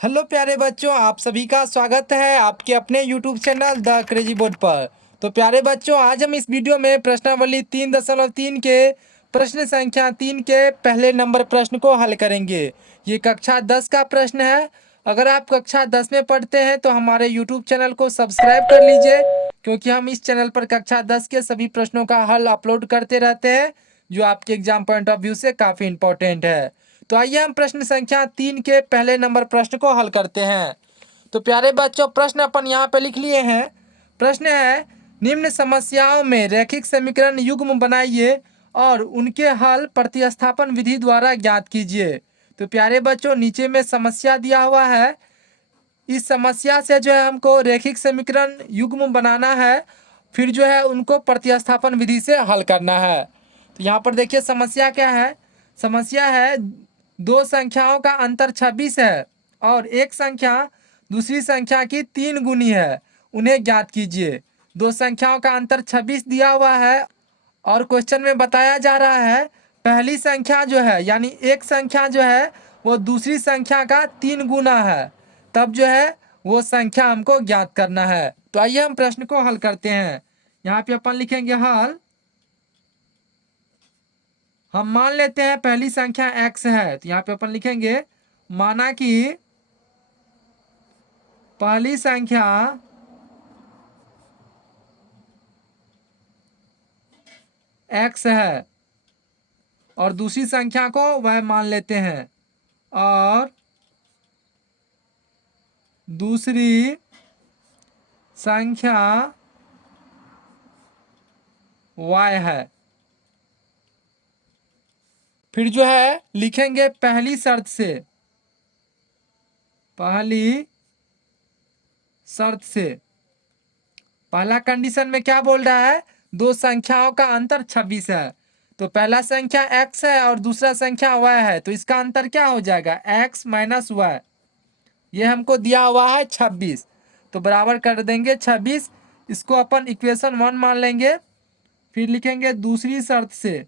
Hello प्यारे बच्चों, आप सभी का स्वागत है आपके अपने YouTube channel the crazy board पर। तो प्यारे बच्चों, आज हम इस वीडियो में प्रश्नावली 3.3 के प्रश्न संख्या 3 के पहले नंबर प्रश्न को हल करेंगे। ये कक्षा 10 का प्रश्न है। अगर आप कक्षा 10 में पढ़ते हैं तो हमारे यूट्यूब चैनल को सब्सक्राइब कर लीजिए, क्योंकि हम इस चैनल पर कक्षा 10 के सभी प्रश्नों का हल अपलोड करते रहते हैं, जो आपके एग्जाम पॉइंट ऑफ व्यू से काफ़ी इंपॉर्टेंट है। तो आइए हम प्रश्न संख्या 3 के पहले नंबर प्रश्न को हल करते हैं। तो प्यारे बच्चों, प्रश्न अपन यहाँ पे लिख लिए हैं। प्रश्न है, निम्न समस्याओं में रैखिक समीकरण युग्म बनाइए और उनके हल प्रतिस्थापन विधि द्वारा ज्ञात कीजिए। तो प्यारे बच्चों, नीचे में समस्या दिया हुआ है। इस समस्या से जो है हमको रैखिक समीकरण युग्म बनाना है, फिर जो है उनको प्रतिस्थापन विधि से हल करना है। तो यहाँ पर देखिए समस्या क्या है। समस्या है, दो संख्याओं का अंतर 26 है और एक संख्या दूसरी संख्या की 3 गुनी है, उन्हें ज्ञात कीजिए। दो संख्याओं का अंतर 26 दिया हुआ है और क्वेश्चन में बताया जा रहा है पहली संख्या जो है यानी एक संख्या जो है वो दूसरी संख्या का 3 गुना है, तब जो है वो संख्या हमको ज्ञात करना है। तो आइए हम प्रश्न को हल करते हैं। यहाँ पे अपन लिखेंगे हल। हम मान लेते हैं पहली संख्या x है, तो यहाँ पे अपन लिखेंगे माना कि पहली संख्या x है और दूसरी संख्या को y मान लेते हैं, और दूसरी संख्या y है। फिर जो है लिखेंगे पहली शर्त से, पहली शर्त से पहला कंडीशन में क्या बोल रहा है, दो संख्याओं का अंतर 26 है। तो पहला संख्या x है और दूसरा संख्या y है, तो इसका अंतर क्या हो जाएगा, x माइनस वाई। ये हमको दिया हुआ है 26, तो बराबर कर देंगे 26। इसको अपन इक्वेशन 1 मान लेंगे। फिर लिखेंगे दूसरी शर्त से,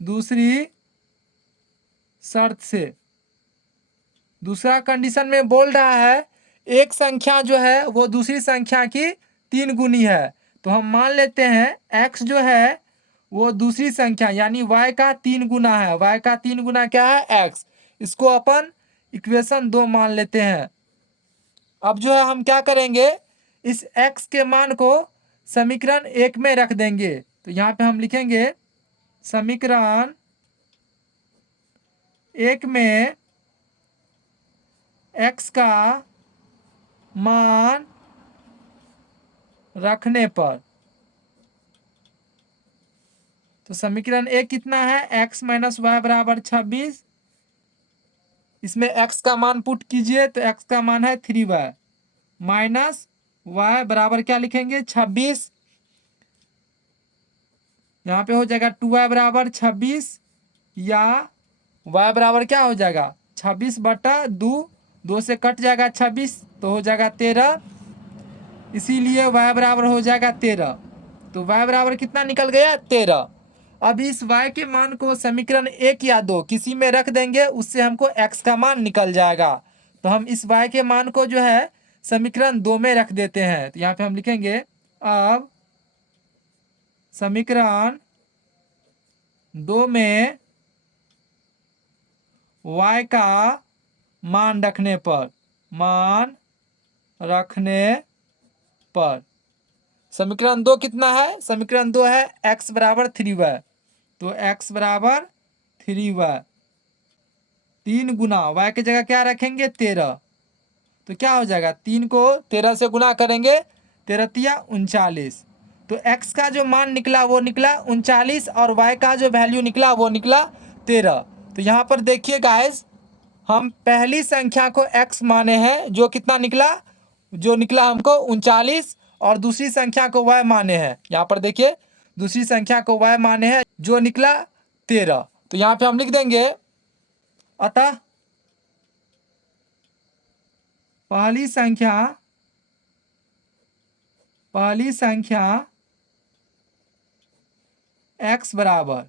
दूसरी शर्त से दूसरा कंडीशन में बोल रहा है एक संख्या जो है वो दूसरी संख्या की 3 गुनी है। तो हम मान लेते हैं x जो है वो दूसरी संख्या यानी y का 3 गुना है। y का 3 गुना क्या है, x। इसको अपन इक्वेशन 2 मान लेते हैं। अब जो है हम क्या करेंगे, इस x के मान को समीकरण 1 में रख देंगे। तो यहाँ पे हम लिखेंगे समीकरण 1 में x का मान रखने पर, तो समीकरण 1 कितना है, x माइनस वाई बराबर 26। इसमें x का मान पुट कीजिए तो x का मान है 3y माइनस वाई बराबर क्या लिखेंगे 26। यहाँ पे हो जाएगा 2y बराबर 26, या y बराबर क्या हो जाएगा 26/2, 2 से कट जाएगा 26 तो हो जाएगा 13। इसीलिए y बराबर हो जाएगा 13। तो y बराबर कितना निकल गया 13। अब इस y के मान को समीकरण 1 या 2 किसी में रख देंगे, उससे हमको x का मान निकल जाएगा। तो हम इस y के मान को जो है समीकरण 2 में रख देते हैं। तो यहाँ पे हम लिखेंगे अब समीकरण 2 में y का मान रखने पर, मान रखने पर समीकरण 2 कितना है, समीकरण 2 है x बराबर 3y। तो x बराबर 3y, 3 गुना y की जगह क्या रखेंगे 13। तो क्या हो जाएगा, 3 को 13 से गुना करेंगे, 13 तिया 39। तो x का जो मान निकला वो निकला 39 और y का जो वैल्यू निकला वो निकला 13। तो यहाँ पर देखिए गाइस, हम पहली संख्या को x माने हैं जो कितना निकला, जो निकला हमको 39, और दूसरी संख्या को y माने हैं। यहाँ पर देखिए दूसरी संख्या को y माने हैं जो निकला 13। तो यहाँ पे हम लिख देंगे अतः पहली संख्या x बराबर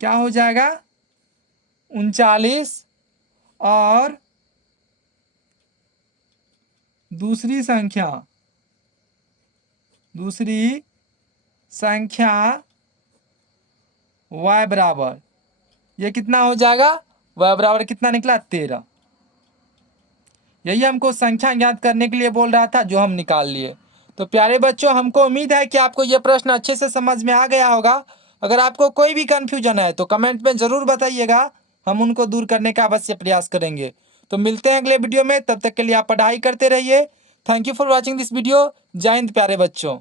क्या हो जाएगा 39, और दूसरी संख्या y बराबर, ये कितना हो जाएगा, y बराबर कितना निकला 13। यही हमको संख्या ज्ञात करने के लिए बोल रहा था, जो हम निकाल लिए। तो प्यारे बच्चों, हमको उम्मीद है कि आपको ये प्रश्न अच्छे से समझ में आ गया होगा। अगर आपको कोई भी कन्फ्यूजन है तो कमेंट में ज़रूर बताइएगा, हम उनको दूर करने का अवश्य प्रयास करेंगे। तो मिलते हैं अगले वीडियो में, तब तक के लिए आप पढ़ाई करते रहिए। Thank you for watching this video. जय हिंद प्यारे बच्चों।